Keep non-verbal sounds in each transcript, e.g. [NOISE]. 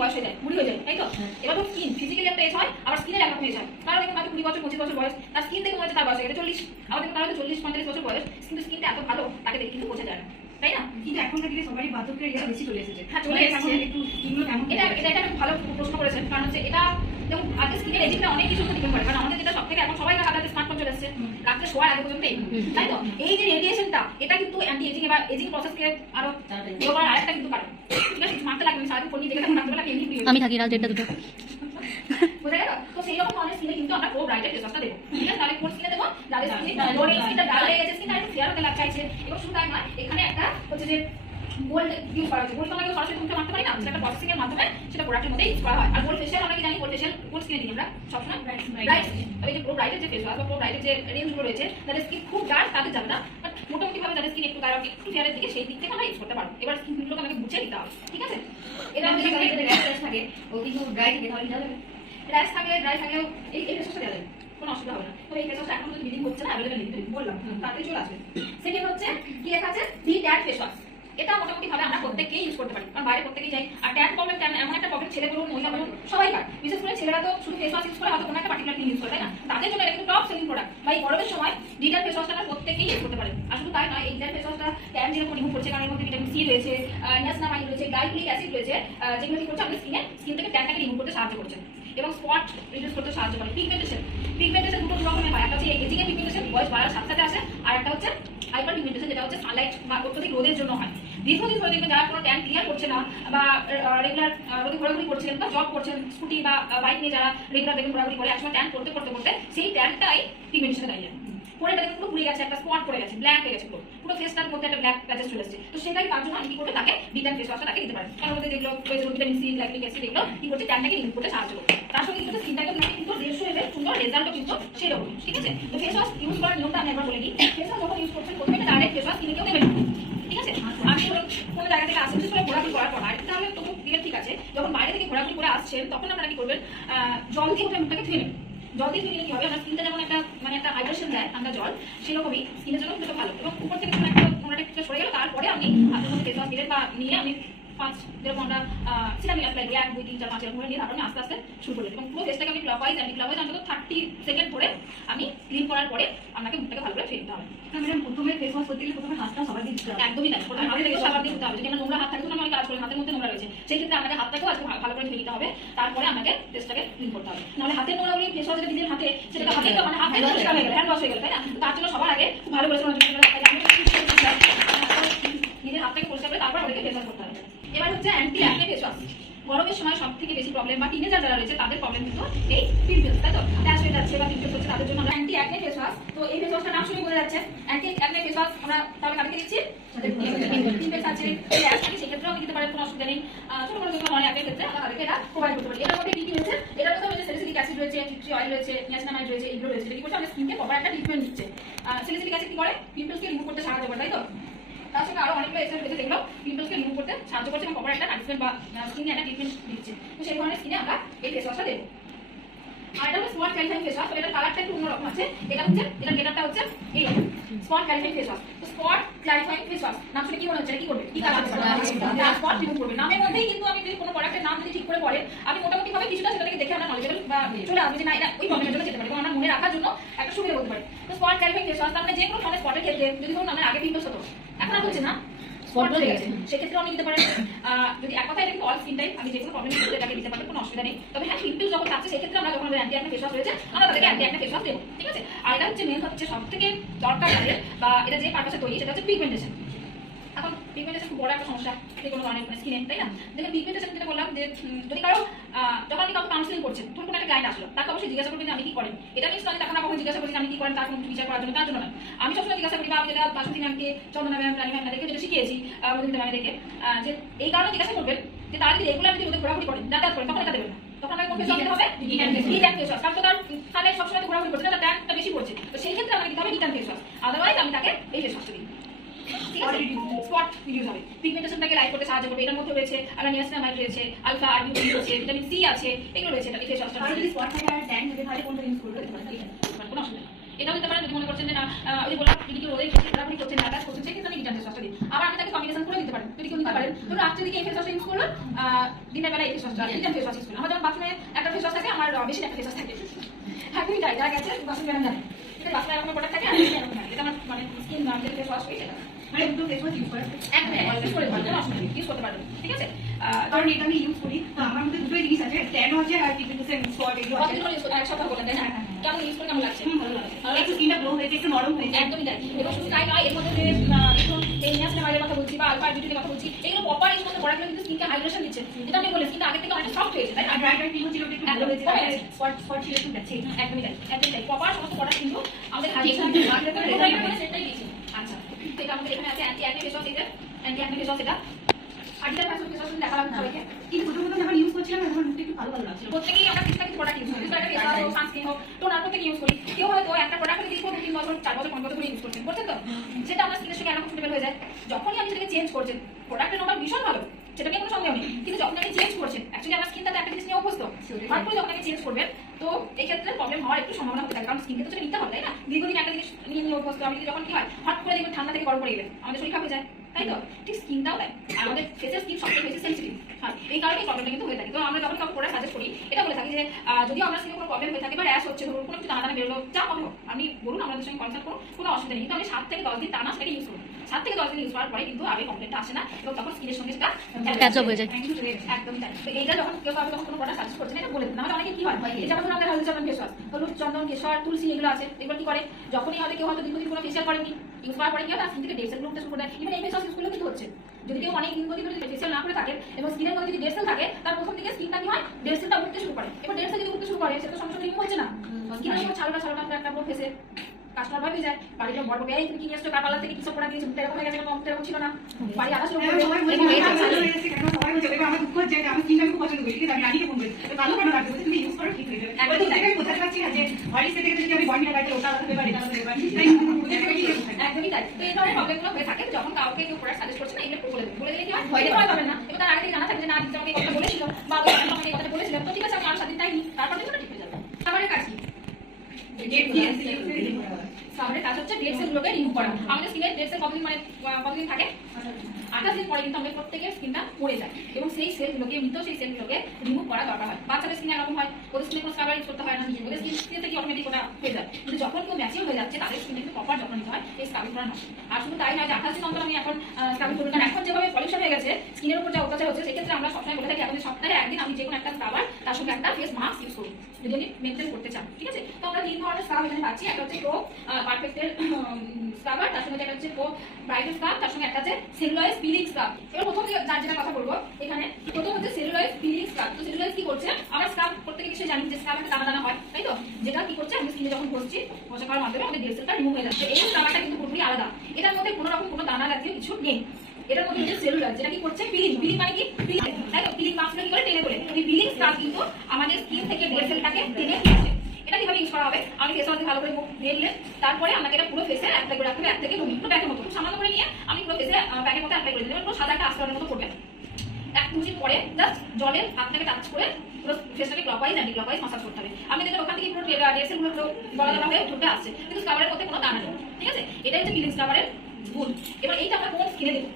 বয়স হয়ে যায় বুড়ি হয়ে যায় তাই তো। এবার ধর স্কিন ফিজিক্যালি একটা এজ হয় আবার স্কিনের একটা এজ হয় কারণ দেখুন কুড়ি বছর পঁচিশ বছর বয়স। তার স্কিন দেখে মনে হচ্ছে তার বয়স হয়ে গেছে চল্লিশ। দেখুন তার হয়তো চল্লিশ পঁয়তাল্লিশ বছর বয়স। কিন্তু স্কিনটা এত ভালো তাকে দেখে কিন্তু বোঝা যায় না। তাই না? কিন্তু এখনকার দিনে সবারই বাতকের ইয়ে বেশি চলে এসেছে। হ্যাঁ, চলে এসেছে। একটু এটা এটা একটা ভালো প্রশ্ন করেছেন। কারণ হচ্ছে এটা দেখুন আগে স্কিনের এজিংটা অনেক কিছু ডিপেন্ড করে। কারণ আমাদের যেটা সব থেকে এখন সবাই হাতে স্মার্টফোন চলে এসেছে। রাত্রে শোয়ার আগে পর্যন্ত তাই তো? এই যে রেডিয়েশনটা এটা কিন্তু অ্যান্টি এজিং এবার এজিং প্রসেসকে আরও আরেকটা কিন্তু কারণ। আমি থাকি রাত দেড়টা দুটো। বোঝা গেল? তো সেই রকম ধরনের স্কিনে কিন্তু আমরা প্রো ব্রাইটের ফেস দেবো। ঠিক আছে? তাহলে কোন স্কিনে দেবো? যাদের স্কিনে লোরে স্কিনটা ডাল হয়ে গেছে স্কিন একটু ফেয়ার হতে লাগ এবং শুধু তাই নয় এখানে একটা হচ্ছে যে গোল্ড ইউজ করা হচ্ছে গোল্ড তো সরাসরি মুখে মারতে পারি না? সেটা প্রসেসিং এর মাধ্যমে সেটা প্রোডাক্টের মধ্যে ইউজ করা হয়। আর গোল্ড ফেশিয়াল আমরা কি জানি গোল্ড ফেশিয়াল কোন স্কিনে দিই আমরা? সবসময় ব্রাইট তবে যে প্রো ব্রাইটের যে ফেস ওয়াশ বা প্রো ব্রাইটের যে রেঞ্জগুলো রয়েছে তাদের স্কিন খুব ডার্ক তাদের যাবে না। বাট মোটামুটি ভাবে তাদের স্কিন একটু গাঢ় একটু ফেয়ারের দিকে সেই দিক থেকে আমরা ইউজ করতে পারব এবার স্কিনগুলোকে আমাকে বুঝে দিতে হবে ঠিক আছে এটা আমি থাকে ও কিন্তু ড্রাই থাকে, তাহলে যাবে র্যাশ থাকলে ড্রাই থাকলেও এই দেওয়া যাবে, কোনো অসুবিধা হবে না। তো এই ফেসওয়াশটা এখন তো বিলিং হচ্ছে না অ্যাভেলেবেল নেই বললাম তাড়াতাড়ি চলে আসবে। সেকেন্ড হচ্ছে কি লেখা আছে দি ট্যান ফেস ওয়াশ এটা মোটামুটি ভাবে আমরা প্রত্যেককেই ইউজ করতে পারি। কারণ বাইরে প্রত্যেকেই যাই আর ট্যান প্রবলেম ট্যান এমন একটা প্রবলেম ছেলে বলুন, মহিলা বলুন, সবাই পায়। বিশেষ করে ছেলেরা তো শুধু ফেস ওয়াশ ইউজ করে, হয়তো কোনো একটা পার্টিকুলার ক্রিম ইউজ করে, তাই না? তাদের জন্য কিন্তু টপ সেলিং প্রোডাক্ট বা এই গরমের সময় ডিটার ফেস ওয়াশটা প্রত্যেকেই ইউজ করতে পারে। আর শুধু তাই নয়, এই ডিটার ফেস ওয়াশটা ট্যান যেরকম রিমুভ করছে, কারণ এর মধ্যে ভিটামিন সি রয়েছে নিয়াসনামাইড রয়েছে গাইক্লিক অ্যাসিড রয়েছে যেগুলো কি করছে, আমাদের স্কিনে স্কিন থেকে ট্যানটাকে রিমুভ করতে সাহায্য করছে। এবং স্পট রিডিউস করতে সাহায্য করে। পিগমেন্টেশন পিগমেন্টেশন দুটো রকমের হয়। একটা হচ্ছে এজিং এর পিগমেন্টেশন বয়স বাড়ার সাথে সাথে আসে, আর একটা হচ্ছে হাইপার পিগমেন্টেশন যেটা হচ্ছে সানলাইট বা অত্যধিক রোদের জন্য হয়। দীর্ঘদিন ধরে দেখবেন যারা কোনো ট্যান ক্লিয়ার করছে না বা রেগুলার রোদে ঘোরাঘুরি করছেন বা জব করছেন স্কুটি বা বাইক নিয়ে যারা রেগুলার দেখবেন ঘোরাঘুরি করে, একসময় ট্যান করতে করতে করতে সেই ট্যানটাই পিগমেন্টেশনে দাঁড়িয়ে পরে দেখবেন পুরো পুড়ে গেছে, একটা স্পট পড়ে গেছে ব্ল্যাক হয়ে গেছে পুরো। পুরো ফেসটার মধ্যে একটা ব্ল্যাক প্যাচেস চলে এসেছে। তো সেটাই তার জন্য কি করব? তাকে ভিটামিন ফেস ওয়াশটা তাকে দিতে পারেন কারণ মধ্যে যেগুলো রয়েছে ভিটামিন সি গ্লাইকলিক অ্যাসিড এগুলো, কি করছে? ট্যানটাকে রিমুভ করতে সাহায্য করবে। তার সঙ্গে কিন্তু স্কিনটাকে তুমি কিন্তু রেশো এলে সুন্দর রেজাল্টও কিন্তু সেরকম। ঠিক আছে? তো ফেস ওয়াশ ইউজ করার নিয়মটা আমি একবার বলে দিই। [COUGHS] ফেস ওয়াশ যখন ইউজ করছেন, প্রথমে ডাইরেক্ট ফেস ওয়াশ কিনে কেউ দেবেন আছে আমি ধরুন কোনো জায়গা থেকে আসেন, বিশেষ ঘোরাঘুরি করার পর আরেকটা তাহলে তবু দিলে ঠিক আছে। যখন বাইরে থেকে ঘোরাঘুরি করে আসছেন, তখন আপনারা কি করবেন? জল দিয়ে প্রথমে মুখটাকে ধুয়ে নেবেন। জল দিয়ে ধুয়ে নিলে কি হবে? আমার স্কিনটা যেমন একটা মানে একটা হাইড্রেশন দেয়, ঠান্ডা জল, সেরকমই স্কিনের জন্য কিন্তু ভালো। এবং উপর থেকে একটা কোনো একটা সরে গেল, তারপরে আপনি আপনার ফেস ওয়াশ দিলেন বা নিয়ে আপনি পাঁচ যেরকম আমরা সিরামিক অ্যাপ্লাই দিয়ে এক দুই তিন চার পাঁচ এরকম নিয়ে আমি আস্তে আস্তে শুরু করলেন এবং পুরো ফেসটাকে আমি ক্লকওয়াইজ অ্যান্টি ক্লকওয়াইজ অন্তত থার্টি সেকেন্ড ধরে আমি ক্লিন করার পরে আপনাকে মুখটাকে ভালো করে ফেলতে হবে। প্রথমে ফেস ওয়াশ করতে গেলে প্রথমে হাতটা সবার দিতে হবে। একদমই তাই প্রথমে হাতে থেকে দিতে হবে। যদি আমার নোংরা হাত থাকে তখন আমি কাজ করি হাতের মধ্যে নোংরা রয়েছে। সেই ক্ষেত্রে আমাকে হাতটাকেও আজকে ভালো করে ধুয়ে নিতে হবে। তারপরে আমাকে ফেসটাকে ক্লিন করতে হবে। নাহলে হাতের নোংরা বলে ফেস ওয়াশ যেটা নিজের হাতে সেটা হাতে মানে হাতে পরিষ্কার হয়ে গেল হ্যান্ড ওয়াশ হয়ে গেল তাই না? তার জন্য সবার আগে খুব ভালো করে নিজের হাতটাকে পরিষ্কার করে তারপর আমাদেরকে ফেস ওয়াশ করতে হবে। এবার হচ্ছে অ্যান্টি অ্যাকনে ফেস ওয়াশ গরমের সময় সব থেকে বেশি প্রবলেম বা টিনেজার যারা রয়েছে, তাদের প্রবলেম কিন্তু এই পিম্পলস তাই তো? র্যাশ হয়ে যাচ্ছে বা পিম্পলস হচ্ছে তাদের জন্য অ্যান্টি অ্যাকনে ফেস ওয়াশ তো এই ফেস ওয়াশটার নাম শুনে বোঝা যাচ্ছে। অ্যান্টি অ্যাকনে ফেস ওয়াশ আমরা তাহলে কাকে দিচ্ছি? পিম্পলস আছে র্যাশ থাকে, সেক্ষেত্রেও আমি দিতে পারি কোনো অসুবিধা নেই। ছোট বড় যেগুলো মনে আগে ক্ষেত্রে আমরা তাদেরকে এটা প্রোভাইড করতে পারি। এটার মধ্যে কি কি রয়েছে? এটার মধ্যে রয়েছে স্যালিসিলিক অ্যাসিড রয়েছে ট্রি অয়েল রয়েছে নিয়াসিনামাইড রয়েছে, এগুলো রয়েছে। এটা কি করছে আমাদের স্কিনকে প্রপার একটা ট্রিটমেন্ট দিচ্ছে। স্যালিসিলিক অ্যাসিড কি করে? পিম্পলসকে রিমুভ করতে সাহায্য করে, তাই তো? তার সঙ্গে আরও অনেকগুলো এক্সারসাইজ রয়েছে, যেগুলো পিম্পলসকে রিমুভ করতে সাহায্য করছে এবং প্রপার একটা ট্রিটমেন্ট বা স্কিনে একটা ট্রিটমেন্ট দিচ্ছে। তো সেই ধরনের স্কিনে আমরা এই ফেস ওয়াশটা দেবো। আর এটা হচ্ছে স্মার্ট ক্যালিফাইং ফেস ওয়াশ তো এটার কালারটা একটু অন্যরকম আছে। এটা হচ্ছে এটার গেটারটা হচ্ছে এই স্পট ক্যালিফাইং ফেস ওয়াশ তো স্পট ক্লারিফাইং ফেস ওয়াশ নাম শুনে কি মনে হচ্ছে? কি করবে? কি কাজ স্পট রিমুভ করবে। নামের মধ্যেই কিন্তু আমি যদি কোনো প্রোডাক্টের নাম যদি ঠিক করে পড়েন আমি মোটামুটি ভাবে কিছুটা সেটা থেকে দেখে আমরা নলেজেবল বা চলে আসবে যে না এটা ওই প্রবলেমের জন্য যেতে পারে। আমরা মনে রাখার জন্য একটা সুবিধা করতে পারি। তো স্পট ক্যালিফাইং ফেস ওয়াশ তার মানে যে কোনো ধরনের স্পটের ক্ষেত্রে যদি ধরুন আমার আগে পিম্পলস হতো এখন আর হচ্ছে না। সেক্ষেত্রে অনেক দিতে পারেন আহ, যদি এক কথা এটা কিন্তু অল স্কিন টাইপ আমি যে কোনো প্রবলেম এটাকে দিতে পারবেন কোনো অসুবিধা নেই। তবে হ্যাঁ পিম্পল যখন থাকছে সেক্ষেত্রে আমরা যখন অ্যান্টি অ্যাকনে ফেস ওয়াশ রয়েছে আমরা তাদেরকে অ্যান্টি অ্যাকনে ফেস ওয়াশ দেবো। ঠিক আছে? আর এটা হচ্ছে মেন হচ্ছে সব থেকে দরকার তাদের বা এটা যে পারপাসে তৈরি সেটা হচ্ছে পিগমেন্টেশন পিগমেন্টেশন খুব বড় একটা সমস্যা যে কোনো ধরনের স্কিনে তাই না? দেখেন পিগমেন্টেশন যেটা বললাম যে যদি কারও যখন আপনি কাউকে কাউন্সিলিং করছেন ধরুন কোনো একটা ক্লায়েন্ট আসলো তাকে অবশ্যই জিজ্ঞাসা করবেন আমি কি করেন? এটা মিনস নয় তখন আপনাকে জিজ্ঞাসা করি যে আমি কি করেন? তার কোনো বিচার করার জন্য তার জন্য নয়। আমি সবসময় জিজ্ঞাসা করি বা যেটা বাসন্তী ম্যামকে চন্দনা ম্যাম রানী ম্যাম তাদেরকে যেটা শিখিয়েছি মধুমিতা ম্যামদেরকে যে এই কারণে জিজ্ঞাসা করবেন যে তারা যদি রেগুলার যদি ওদের ঘোরাঘুরি করেন যাতায়াত করেন তখন এটা দেবেন না। তখন আমাকে হবে কারণ তো তার সবসময় তো ঘোরাঘুরি করছে না তার ট্যানটা বেশি পড়ছে। তো সেই ক্ষেত্রে আমাকে দিতে হবে রিটার্ন ফেস ওয়াশ আদারওয়াইজ আমি তাকে এই ফেস ওয়াশটা দিই। ঠিক আছে? স্পট রিডিউস হবে। পিগমেন্টেশনটাকে লাইট করতে সাহায্য করবে। এটার মধ্যে রয়েছে আবার রয়েছে আলফা আরবিউটিন রয়েছে ভিটামিন সি আছে এগুলো রয়েছে। এটা ফেস ওয়াশটা যদি স্পট থাকে আর ট্যান থাকে তাহলে কোনটা ইউজ করবে কোনো অসুবিধা এটাও দিতে পারেন যদি মনে করছেন যে না ওই বললাম যদি কেউ রোদে ঘোরাঘুরি করছেন আকাশ করছেন সেক্ষেত্রে আমি রিটার্ন ফেস ওয়াশটা দিই আবার আমি তাকে কম্বিনেশন করে দিতে পারেন। যদি কেউ নিতে পারেন তো রাত্রে দিকে এই ফেস ওয়াশটা ইউজ করল দিনের বেলা এই ফেস ওয়াশটা রিটার্ন ফেস ওয়াশ ইউজ করল। আমার যেমন বাথরুমে একটা ফেস ওয়াশ থাকে আমার বেশি একটা ফেস ওয়াশ থাকে। একদমই তাই যারা গেছে বাথরুম বেরোন জানে এটা বাথরুমে এরকম প্রোডাক্ট থাকে থাকে এটা আমার মানে স্কিন ফেস ওয়াশ হয়ে সেটা মানে দুটো ফেস ওয়াশ ইউজ করে। একদম ইউজ করে পারবেন অসুবিধা নেই ইউজ করতে পারবেন ঠিক আছে? কারণ এটা আমি ইউজ করি তো আমার মধ্যে দুটোই জিনিস আছে ট্যান আছে আর পিম্পলসের স্পট এগুলো আছে। কতদিন use এক সপ্তাহ বললেন তাই কেমন ইউজ করে কেমন লাগছে? ভালো লাগে একটু স্কিনটা গ্লো হয়েছে একটু নরম হয়েছে। একদমই তাই। এবং শুধু তাই নয় এর মধ্যে যে দেখুন এই কথা বলছি বা আলফা বিউটির কথা বলছি এগুলো প্রপার ইউজ করতে পড়াগুলো কিন্তু স্কিনকে হাইড্রেশন দিচ্ছে। যেটা আমি বলি স্কিনটা আগে থেকে অনেকটা সফট হয়েছে তাই আর ড্রাই ড্রাই ফিল হচ্ছিল একটু ভালো হয়েছে স্পট স্পট ছিল একটু যাচ্ছে একদমই তাই একদমই তাই। প্রপার সমস্ত প্রোডাক্ট কিন্তু আমাদের হাইড্রেশন আছে। সেটাই দিয়েছি। আচ্ছা এটা আমাদের এখানে অ্যান্টি অ্যাকনে ফেস ওয়াশ এটা অ্যান্টি কিন্তু প্রথম মতো যখন ইউজ করছিলাম ভালো প্রত্যেকেই আমরা কিছু প্রোডাক্ট হোক সানস্ক্রিন হোক ইউজ করি কেউ হয়তো একটা প্রোডাক্ট দিয়ে দু তিন বছর চার বছর পাঁচ তো সেটা আমার স্কিনের সঙ্গে এরকম হয়ে যায় যখনই আপনি সেটাকে চেঞ্জ করছেন প্রোডাক্টের নম্বর ভীষণ ভালো সেটা নিয়ে কোনো সন্দেহ নেই। কিন্তু যখন আপনি চেঞ্জ করছেন অ্যাকচুয়ালি আমার স্কিনটা তো একটা জিনিস নিয়ে অভ্যস্ত। হঠাৎ করে যখন আপনি চেঞ্জ করবেন তো এই ক্ষেত্রে প্রবলেম হওয়ার একটু সম্ভাবনা হতে থাকে কারণ স্কিনকে তো সেটা নিতে হবে তাই না? দীর্ঘদিন একটা জিনিস নিয়ে নিয়ে অভ্যস্ত। আমি যখন কি হয় হঠাৎ করে দেখবেন ঠান্ডা থেকে গরম পড়ে গেলে আমাদের শরীর খারাপ হয়ে যায়। তাই তো ঠিক স্কিনটাও আর আমাদের ফেসের স্কিন সবচেয়ে বেশি সেন্সিটিভ হ্যাঁ এই কারণে প্রবলেমটা কিন্তু হয়ে থাকে। তো আমরা যখন কাউকে প্রোডাক্ট সাজেস্ট করি এটা বলে থাকি যে আমার স্কিনে কোনো প্রবলেম হয়ে থাকে বা র্যাশ হচ্ছে ধরুন কোনো কিছু দানা বেরোলো যা হবে আপনি বলুন আমাদের সঙ্গে কনসাল্ট করুন কোনো অসুবিধা নেই। কিন্তু আমি সাত থেকে দশ দিন টানা সেটা ইউজ করুন সাত থেকে দশ দিন ইউজ করার পরে কিন্তু আগে কমপ্লেনটা আসে না এবং তখন স্কিনের সঙ্গে সেটা হয়ে যায়। একদম তাই তো এইটা যখন কেউ কাউকে যখন কোনো প্রোডাক্ট সাজেস্ট করছে না এটা বলে নাহলে অনেকে কি হয়? এই যেমন আমাদের হলুদ চন্দন ওয়াশ হলুদ চন্দন কেশর তুলসী এগুলো আছে এগুলো কি করে? যখনই হয়তো কেউ হয়তো দীর্ঘদিন কোনো ফেসিয়াল করেনি ইউজ করার পরে কি হয়? তার স্কিন থেকে শুরু করে দেয় ইভেন এই ফেস ওয়াশ ইউজগুলো কিন্তু হচ্ছে যদি কেউ অনেক দিন যদি ফেসিয়াল না করে থাকেন এবং স্কিনের মধ্যে যদি ডেড সেল থাকে তার প্রথম দিকে স্কিনটা কি হয়? ডেড সেলটা উঠতে শুরু করে। এবার ডেড সেল যদি উঠতে শুরু করে সেটা সমস্যা রিমুভ হচ্ছে না। স্কিনের সঙ্গে ছালটা ছালটা আমরা একটা ফেসে কাস্টমার ভাবে যায়। বাড়ির লোক বড় এই তুমি কি নিয়ে কার পাল্লা থেকে কিছু করে দিয়েছ? এরকম হয়ে গেছে এরকম ছিল না? বাড়ি আকাশ লোক "আমার আমার যে আমার স্কিনটা খুব পছন্দ করি, আমি রানীকে ফোন করি, "তো লাগছে?" বলছে, "তুমি use করো, ঠিক হয়ে যাবে।" দূর আমি বোঝাতে পারছি না যে হরলিক্স থেকে যদি আমি বর্ণিলা গাইতে ওটা আলাদা ব্যাপার, এটা। তাই কি হবে? একদমই তাই এই ধরনের প্রবলেমগুলো হয়ে থাকে যখন কাউকে কেউ প্রোডাক্ট সাজেস্ট করছে না এগুলো বলে দেবে বলে দিলে কি হয় ভয় পাবেন না এবার তার আগে থেকে জানা থাকবে না দিদি আমাকে কথাটা বলেছিল বা আমাকে কথাটা বলেছিলাম তো ঠিক আছে আমি আরও টাইম নিই তারপর কিন্তু ঠিক হয়ে যাবে খাবারের কাজ কি ডেট দিয়ে আসছি, use করে দিই। খাবারের কাজ হচ্ছে ডেড সেলগুলোকে রিমুভ করা আমাদের স্কিনের ডেড সেল কতদিন মানে কতদিন থাকে দিন পরে কিন্তু আমাদের প্রত্যেকের স্কিনটা পড়ে যায়। এবং সেই সেলগুলোকে এমনিতেও সেই সেলগুলোকে রিমুভ করা দরকার হয়। বাচ্চাদের স্কিন এরকম হয়, ওদের স্কিনে কোনো ইউজ করতে হয় না নিজে ওদের স্কিন থেকে অটোমেটিক ওটা হয়ে যায়। কিন্তু যখন কেউ ম্যাচিওর হয়ে যাচ্ছে, তাদের স্কিনে কিন্তু প্রপার যত্ন নিতে হয়, এই স্কাবিং করা নয় আর শুধু তাই নয় যে আঠাশ দিন অন্তর আমি এখন স্কাবিং করব। কারণ এখন যেভাবে পলিউশন হয়ে গেছে স্কিনের উপর যা অত্যাচার হচ্ছে, সেক্ষেত্রে আমরা সবসময় বলে থাকি আমাদের সপ্তাহে একদিন আমি যে কোনো একটা স্কাবার তার সঙ্গে একটা ফেস মাস্ক ইউজ করি যদি আমি মেনটেন করতে চান। ঠিক আছে? তো আমরা তিন ধরনের স্কাব এখানে পাচ্ছি। একটা হচ্ছে প্রো পারফেক্টের স্কাবার তার সঙ্গে একটা স্কাব তার সঙ্গে একটা আছে সেলুলাইজ পিলিং এবার প্রথম যার যেটা কথা বলব, এখানে প্রথম হচ্ছে সেলুলাইজ পিলিং স্কাব তো সেলুলাইজ কি করছে? আমরা স্কাব প্রত্যেকে কিছু জানি যে একটা দানা দানা হয়, তাই তো? যেটা কি করছে? আমি স্কিনে যখন ঘষছি, ঘষা করার মাধ্যমে আমাদের ডেড সেলটা রিমুভ হয়ে যাচ্ছে। এই স্কাবারটা কিন্তু পুরোপুরি আলাদা। এটার মধ্যে কোনো রকম কোনো দানা জাতীয় কিছু নেই। এটার মধ্যে হচ্ছে সেলুলার যেটা কি করছে? পিলিং পিলিং মানে কি? পিলিং তাই তো? পিলিং মাস্কটা কি করে? টেনে বলে এই পিলিং স্কাব কিন্তু আমাদের স্কিন থেকে ডেড সেলটাকে টেনে নিয়ে আসে এটা কীভাবে ইউজ করা হবে আমি ফেস ভালো নিলে তারপরে আমাকে এটা পুরো ফেসে অ্যাপ্লাই করে রাখতে হবে। এক থেকে দু মিনিট ব্যাগের মতো সামান্য করে নিয়ে আমি পুরো ফেসে ব্যাগের মতো অ্যাপ্লাই করে দিলাম। পুরো সাদা একটা মতো করবেন এক মিনিট পরে জাস্ট জলের হাতটাকে টাচ করে পুরো ফেসটাকে ক্লকওয়াইজ অ্যান্টি ক্লকওয়াইজ মাসাজ করতে হবে। আমি দেখেন ওখান থেকে পুরো ড্রেসের পুরো গলা গলা হয়ে উঠে আসছে। কিন্তু স্কাবারের মধ্যে কোনো দানা নেই। ঠিক আছে? এটা হচ্ছে পিলিং স্কাবারের গুণ এবার এইটা আমরা কোন স্কিনে দেবো?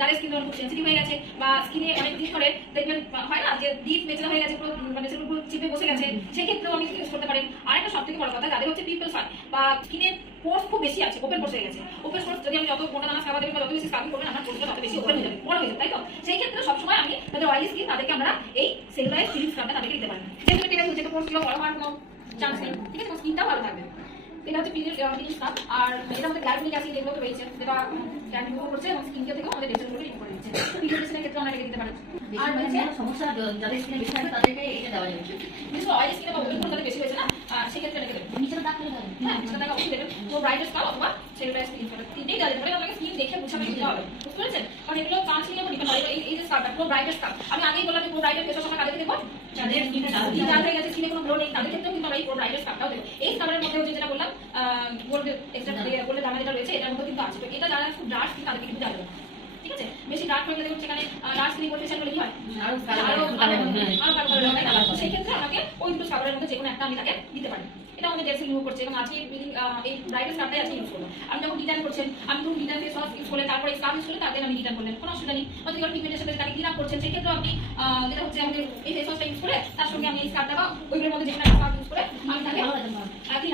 যাদের স্কিন খুব সেন্সিটিভ হয়ে গেছে বা স্কিনে অনেক দিন ধরে দেখবেন হয় না যে ডিপ মেচলা হয়ে গেছে, পুরো মানে পুরো চিপে বসে গেছে সেই ক্ষেত্রেও আপনি ইউজ করতে পারেন। আরেকটা সব থেকে বড় কথা, যাদের হচ্ছে পিম্পলস হয়, বা স্কিনের পোর্স খুব বেশি আছে ওপেন পোর্স হয়ে গেছে। ওপেন পোর্স যদি আমি যত মোটা দানা খাবার দেবেন যত বেশি স্কাবিং করবেন, আমার পোর্সটা তত বেশি ওপেন হয়ে যাবে, বড় হয়ে যাবে, তাই তো? সেই ক্ষেত্রে সবসময় আমি তাদের অয়েলি স্কিন তাদেরকে আমরা এই সেলুলাইজ ফিলিং স্কাবটা তাদেরকে দিতে পারি। যেহেতু আছে যেহেতু পোর্সগুলো বড় হওয়ার কোনো চান্স নেই, ঠিক আছে? স্কিনটাও ভালো থাকবে। এটা হচ্ছে আর এটা আমাদের অ্যাসিড রয়েছে যেটা করছে এবং আমাদের করে পিলিং ক্ষেত্রে অনেক দিতে পারে। আর হচ্ছে সমস্যা যাদের স্কিনে বেশি থাকে তাদেরকে এটা দেওয়া যাবে। বিশেষ করে অয়েলি স্কিনে বা করে বেশি হয়েছে না সেক্ষেত্রে দেবেন দাগ করে হ্যাঁ অবশ্যই দেবেন তো ব্রাইটার স্কাব অথবা সেলুলার স্কিন ফটো তিনটেই দেওয়া যেতে পারে আপনাকে স্কিন দেখে বুঝাবে দিতে হবে। বুঝতে পেরেছেন? কারণ এগুলো নিয়ে ডিপেন্ড করে। এই যে পুরো ব্রাইটার স্কাব আমি আগেই বললাম পুরো ব্রাইটার ফেস আমরা কাদেরকে দেবো। যাদের স্কিন ডাল হয়ে গেছে গ্লো নেই তাদের ক্ষেত্রেও কিন্তু আমরা এই পুরো ব্রাইটার কাপটাও দেবো। এই স্কাবের মধ্যে হচ্ছে যেটা বললাম গোল্ড এক্সট্রা গোল্ডের দানা যেটা রয়েছে এটার মধ্যে কিন্তু আছে। তো এটা যারা খুব ডার্ক তাদেরকে কিন্তু না। ঠিক আছে? বেশি ডার্ক হয়ে গেলে সেখানে ডার্ক স্কিন করতে চাই কি হয়? আরও কালো কালো হয়ে। সেই ক্ষেত্রে আমাকে ওই দুটো সাগরের মধ্যে যে কোনো একটা আমি তাকে দিতে পারি। এটা আমাদের ড্রেসিং সেল করছে এবং আজকে এই ব্রাইডাল স্কার্ফটাই আজকে ইউজ করব আপনি যখন ডিজাইন করছেন আমি যখন ডিজাইন ফেস ওয়াশ ইউজ করলে তারপরে স্কার্ফ ইউজ করলে তাদের আমি ডিজাইন করলেন কোনো অসুবিধা নেই। অথবা যখন পিগমেন্টের সাথে তাকে আপ করছেন সেক্ষেত্রে আপনি যেটা হচ্ছে আমাদের এই ফেস ওয়াশটা ইউজ করে, তার সঙ্গে আমি এই স্কার্ফটা বা ওইগুলোর মধ্যে যেখানে স্কার্ফ ইউজ করে, আমি